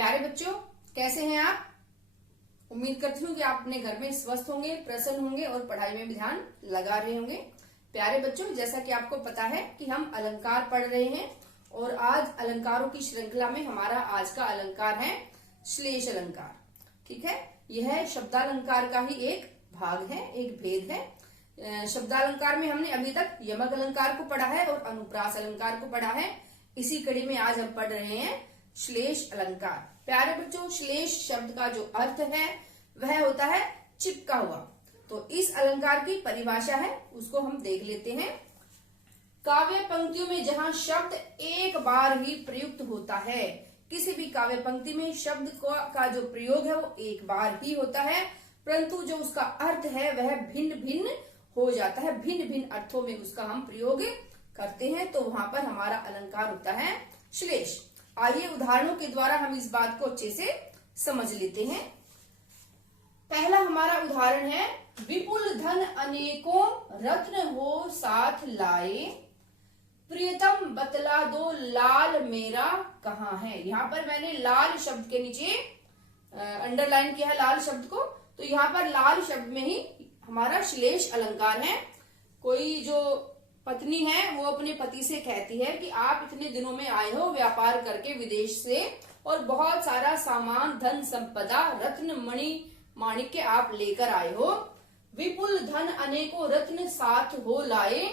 प्यारे बच्चों, कैसे हैं आप? उम्मीद करती हूँ कि आप अपने घर में स्वस्थ होंगे, प्रसन्न होंगे और पढ़ाई में भी ध्यान लगा रहे होंगे। प्यारे बच्चों, जैसा कि आपको पता है कि हम अलंकार पढ़ रहे हैं और आज अलंकारों की श्रृंखला में हमारा आज का अलंकार है श्लेष अलंकार। ठीक है, यह शब्दालंकार का ही एक भाग है, एक भेद है। शब्दालंकार में हमने अभी तक यमक अलंकार को पढ़ा है और अनुप्रास अलंकार को पढ़ा है। इसी कड़ी में आज हम पढ़ रहे हैं श्लेष अलंकार। प्यारे बच्चों, श्लेष शब्द का जो अर्थ है वह होता है चिपका हुआ। तो इस अलंकार की परिभाषा है, उसको हम देख लेते हैं। काव्य पंक्तियों में जहां शब्द एक बार ही प्रयुक्त होता है, किसी भी काव्य पंक्ति में शब्द का जो प्रयोग है वो एक बार ही होता है, परंतु जो उसका अर्थ है वह भिन्न भिन्न हो जाता है। भिन्न भिन्न अर्थों में उसका हम प्रयोग करते हैं, तो वहां पर हमारा अलंकार होता है श्लेष। आइए उदाहरणों के द्वारा हम इस बात को अच्छे से समझ लेते हैं। पहला हमारा उदाहरण है, विपुल धन अनेकों रत्न हो साथ लाए, प्रियतम बतला दो लाल मेरा कहाँ है। यहाँ पर मैंने लाल शब्द के नीचे अंडरलाइन किया है लाल शब्द को, तो यहाँ पर लाल शब्द में ही हमारा श्लेष अलंकार है। कोई जो पत्नी है वो अपने पति से कहती है कि आप इतने दिनों में आए हो व्यापार करके विदेश से और बहुत सारा सामान, धन संपदा, रत्न मणि माणिक्य आप लेकर आए हो। विपुल धन अनेकों रत्न साथ हो लाए,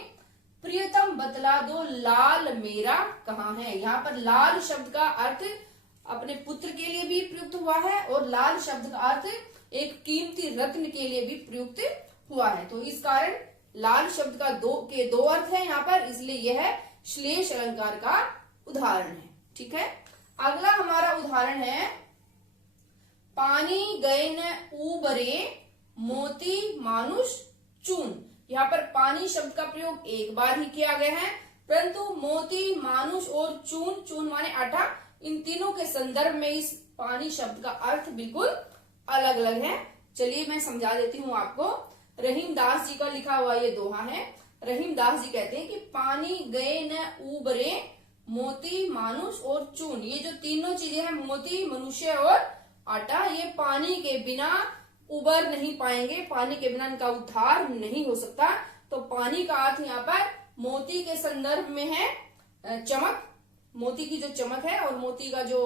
प्रियतम बतला दो लाल मेरा कहाँ है। यहाँ पर लाल शब्द का अर्थ अपने पुत्र के लिए भी प्रयुक्त हुआ है और लाल शब्द का अर्थ एक कीमती रत्न के लिए भी प्रयुक्त हुआ है। तो इस कारण लाल शब्द का दो अर्थ है यहाँ पर, इसलिए यह श्लेष अलंकार का उदाहरण है। ठीक है, अगला हमारा उदाहरण है, पानी गए न ऊबरे मोती मानुष चून। यहाँ पर पानी शब्द का प्रयोग एक बार ही किया गया है, परंतु मोती, मानुष और चून, चून माने आटा, इन तीनों के संदर्भ में इस पानी शब्द का अर्थ बिल्कुल अलग अलग है। चलिए मैं समझा देती हूँ आपको। रहीम दास जी का लिखा हुआ ये दोहा है। रहीम दास जी कहते हैं कि पानी गए न ऊबरे मोती मानुष और चून, ये जो तीनों चीजें हैं, मोती, मनुष्य और आटा, ये पानी के बिना उबर नहीं पाएंगे, पानी के बिना इनका उद्धार नहीं हो सकता। तो पानी का अर्थ यहाँ पर मोती के संदर्भ में है चमक, मोती की जो चमक है, और मोती का जो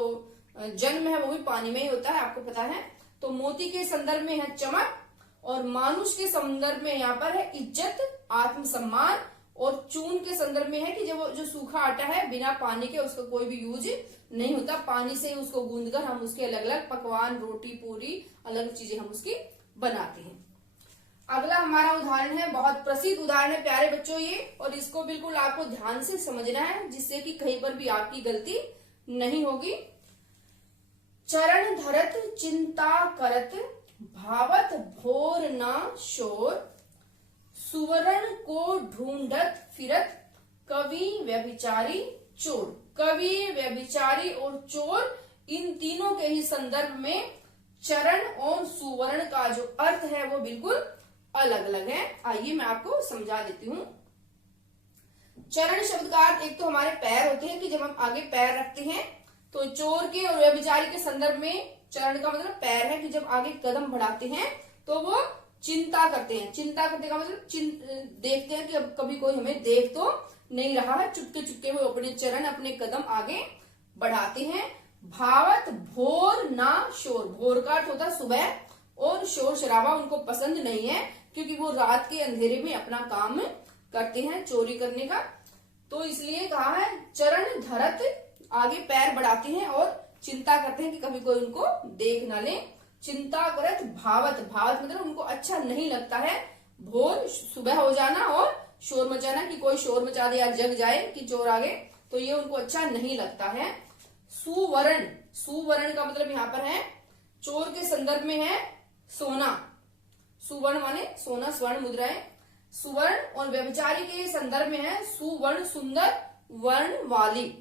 जन्म है वो भी पानी में ही होता है, आपको पता है। तो मोती के संदर्भ में है चमक, और मानुष के संदर्भ में यहाँ पर है इज्जत, आत्मसम्मान, और चून के संदर्भ में है कि जो सूखा आटा है बिना पानी के उसका कोई भी यूज नहीं होता, पानी से उसको गूंदकर हम उसके अलग अलग पकवान, रोटी, पूरी, अलग चीजें हम उसकी बनाते हैं। अगला हमारा उदाहरण है, बहुत प्रसिद्ध उदाहरण है प्यारे बच्चों ये, और इसको बिल्कुल आपको ध्यान से समझना है जिससे कि कहीं पर भी आपकी गलती नहीं होगी। चरण धरत चिंता करत भावत भोर ना शोर, सुवर्ण को ढूंढत फिरत कवि व्यभिचारी चोर। कवि, व्यभिचारी और चोर, इन तीनों के ही संदर्भ में चरण और सुवर्ण का जो अर्थ है वो बिल्कुल अलग अलग है। आइए मैं आपको समझा देती हूँ। चरण शब्द का अर्थ एक तो हमारे पैर होते हैं कि जब हम आगे पैर रखते हैं, तो चोर के और व्यभिचारी के संदर्भ में चरण का मतलब पैर है कि जब आगे कदम बढ़ाते हैं तो वो चिंता करते हैं। चिंता करने का मतलब देखते हैं कि अब कभी कोई हमें देख तो नहीं रहा है, चुपके चुपके वो अपने चरण, अपने कदम आगे बढ़ाते हैं। भावत भोर ना शोर, भोर का अर्थ होता है सुबह, और शोर शराबा उनको पसंद नहीं है क्योंकि वो रात के अंधेरे में अपना काम करते हैं, चोरी करने का। तो इसलिए कहा है चरण धरत, आगे पैर बढ़ाते हैं और चिंता करते हैं कि कभी कोई उनको देख ना ले। चिंता करत भावत, भावत मतलब उनको अच्छा नहीं लगता है, भोर सुबह हो जाना और शोर मचाना कि कोई शोर मचा दे या जग जाए कि चोर आगे, तो ये उनको अच्छा नहीं लगता है। सुवर्ण, सुवर्ण का मतलब यहाँ पर है चोर के संदर्भ में है सोना, सुवर्ण माने सोना, स्वर्ण मुद्राएं, सुवर्ण, और व्यभिचारी के संदर्भ में है सुवर्ण, सुंदर वर्ण वाली।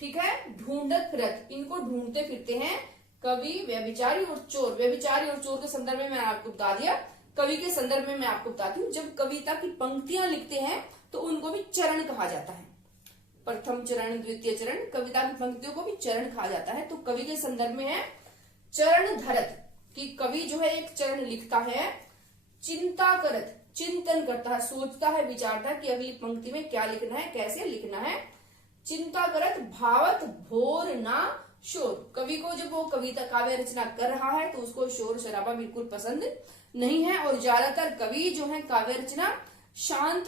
ठीक है, ढूंढत फिरत, इनको ढूंढते फिरते हैं कवि, व्यभिचारी और चोर। व्यभिचारी और चोर के संदर्भ में मैंने आपको बता दिया, कवि के संदर्भ में मैं आपको बताती हूँ। जब कविता की पंक्तियां लिखते हैं तो उनको भी चरण कहा जाता है। प्रथम चरण, द्वितीय चरण, कविता की पंक्तियों को भी चरण कहा जाता है। तो कवि के संदर्भ में है चरण धरत, कि कवि जो है एक चरण लिखता है, चिंता करत, चिंतन करता है, सोचता है, विचारता है कि अगली पंक्ति में क्या लिखना है, कैसे लिखना है। चिंता करत भावत भोर ना शोर, कवि को जब वो कविता काव्य रचना कर रहा है तो उसको शोर शराबा बिल्कुल पसंद नहीं है। और ज्यादातर कवि जो है काव्य रचना शांत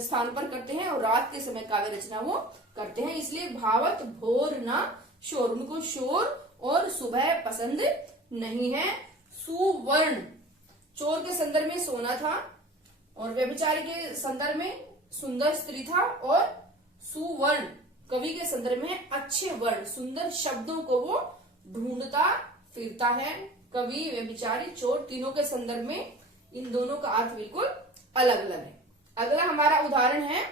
स्थान पर करते हैं और रात के समय काव्य रचना वो करते हैं, इसलिए भावत भोर ना शोर, उनको शोर और सुबह पसंद नहीं है। सुवर्ण, चोर के संदर्भ में सोना था और व्यभिचारी के संदर्भ में सुंदर स्त्री था, और सुवर्ण कवि के संदर्भ में अच्छे वर्ण, सुंदर शब्दों को वो ढूंढता फिरता है। कवि, व्यभिचारी, चोर, तीनों के संदर्भ में इन दोनों का अर्थ बिल्कुल अलग अलग है। अगला हमारा उदाहरण है,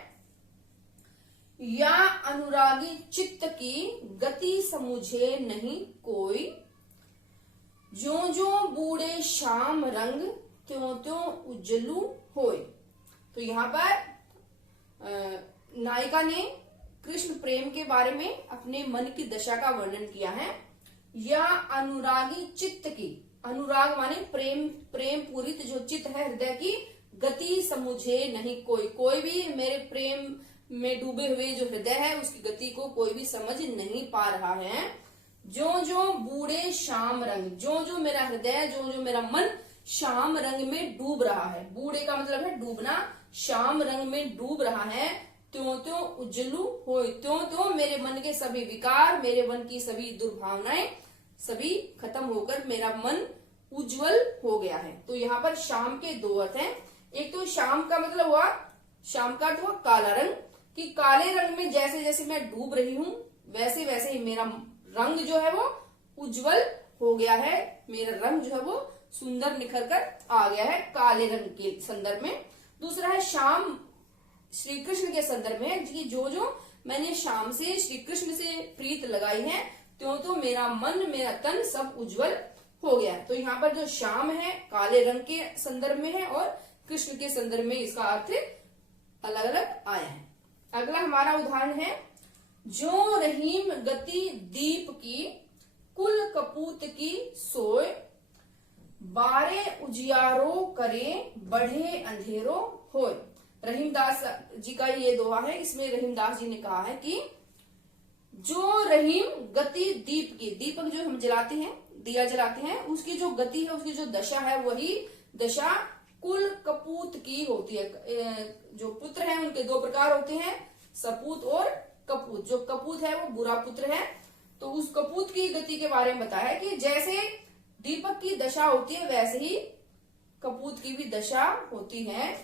या अनुरागी चित्त की गति समुझे नहीं कोई, जो जो बूढ़े शाम रंग त्यों त्यों उज्जलू होय। तो यहाँ पर नायिका ने कृष्ण प्रेम के बारे में अपने मन की दशा का वर्णन किया है। या अनुरागी चित्त की, अनुराग माने प्रेम, प्रेम पूरित जो चित्त है हृदय की, गति समुझे नहीं कोई, कोई भी मेरे प्रेम में डूबे हुए जो हृदय है उसकी गति को कोई भी समझ नहीं पा रहा है। जो जो बूढ़े शाम रंग, जो जो मेरा हृदय, जो जो मेरा मन शाम रंग में डूब रहा है, बूढ़े का मतलब है डूबना, शाम रंग में डूब रहा है, त्यों त्यों उज्जलू होय, त्यों त्यों मेरे मन के सभी विकार, मेरे मन की सभी दुर्भावनाएं सभी खत्म होकर मेरा मन उज्जवल हो गया है। तो यहाँ पर शाम के दो अर्थ हैं। एक तो शाम का मतलब हुआ, शाम का अर्थ हुआ काला रंग, कि काले रंग में जैसे जैसे मैं डूब रही हूँ वैसे वैसे ही मेरा रंग जो है वो उज्जवल हो गया है, मेरा रंग जो है वो सुंदर निखर कर आ गया है काले रंग के संदर्भ में। दूसरा है शाम, श्री कृष्ण के संदर्भ में, कि जो जो मैंने शाम से श्री कृष्ण से प्रीत लगाई है त्यों तो मेरा मन, मेरा तन सब उज्जवल हो गया है। तो यहाँ पर जो शाम है काले रंग के संदर्भ में है और कृष्ण के संदर्भ में इसका अर्थ अलग अलग आया है। अगला हमारा उदाहरण है, जो रहीम गति दीप की कुल कपूत की सोय, बारे उजियारो करे बढ़े अंधेरो होय। रहीमदास जी का ये दोहा है, इसमें रहीमदास जी ने कहा है कि जो रहीम गति दीप की, दीपक जो हम जलाते हैं, दिया जलाते हैं, उसकी जो गति है, उसकी जो दशा है, वही दशा कुल कपूत की होती है। जो पुत्र हैं उनके दो प्रकार होते हैं, सपूत और कपूत। जो कपूत है वो बुरा पुत्र है, तो उस कपूत की गति के बारे में बताया है कि जैसे दीपक की दशा होती है वैसे ही कपूत की भी दशा होती है।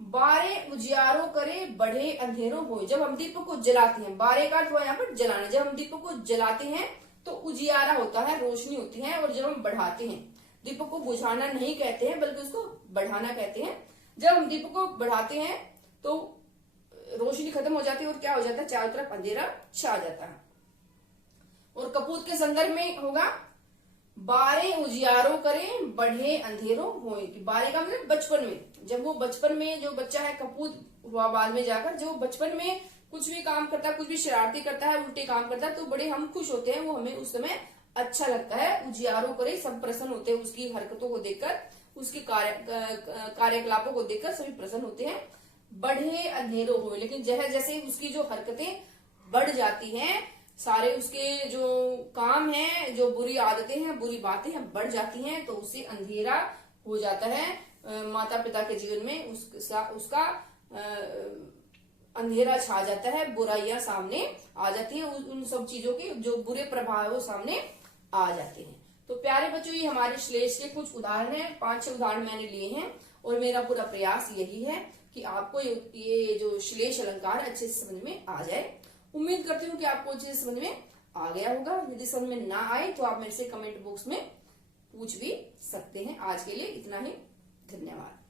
बारे उजियारो करे बढ़े अंधेरों हो, जब हम दीपक को जलाते हैं, बारे का अर्थ हुआ यहाँ पर जलाना, जब हम दीपक को जलाते हैं तो उजियारा होता है, रोशनी होती है, और जब हम बढ़ाते हैं, दीपक को बुझाना नहीं कहते हैं बल्कि उसको बढ़ाना कहते हैं, जब हम दीपक को बढ़ाते हैं तो रोशनी खत्म हो जाती है और क्या हो जाता है, चारों तरफ अंधेरा छा जाता है। और कपूत के संदर्भ में होगा, बारे उजियारो करे बढ़े अंधेरों होए, कि बारे का मतलब बचपन में, जब वो बचपन में जो बच्चा है कपूत हुआ बाद में जाकर, जो बचपन में कुछ भी काम करता है, कुछ भी शरारती करता है, उल्टे काम करता है, तो बड़े हम खुश होते हैं, वो हमें उस समय अच्छा लगता है। उजियारो करे, सब प्रसन्न होते हैं उसकी हरकतों को देखकर, उसके कार्यकलापों को देखकर सभी प्रसन्न होते हैं। बढ़े अंधेरों होए, लेकिन जैसे जैसे उसकी जो हरकतें बढ़ जाती हैं, सारे उसके जो काम हैं, जो बुरी आदतें हैं, बुरी बातें हैं बढ़ जाती हैं, तो उससे अंधेरा हो जाता है माता पिता के जीवन में, उसका अंधेरा छा जाता है, बुराइयां सामने आ जाती हैं, उन सब चीजों के जो बुरे प्रभाव है वो सामने आ जाते हैं। तो प्यारे बच्चों, ये हमारे श्लेष के कुछ उदाहरण हैं, 5-6 उदाहरण मैंने लिए हैं, और मेरा पूरा प्रयास यही है कि आपको ये जो श्लेष अलंकार अच्छे से समझ में आ जाए। उम्मीद करती हूँ कि आपको अच्छे से समझ में आ गया होगा। यदि समझ में ना आए तो आप मेरे से कमेंट बॉक्स में पूछ भी सकते हैं। आज के लिए इतना ही, धन्यवाद।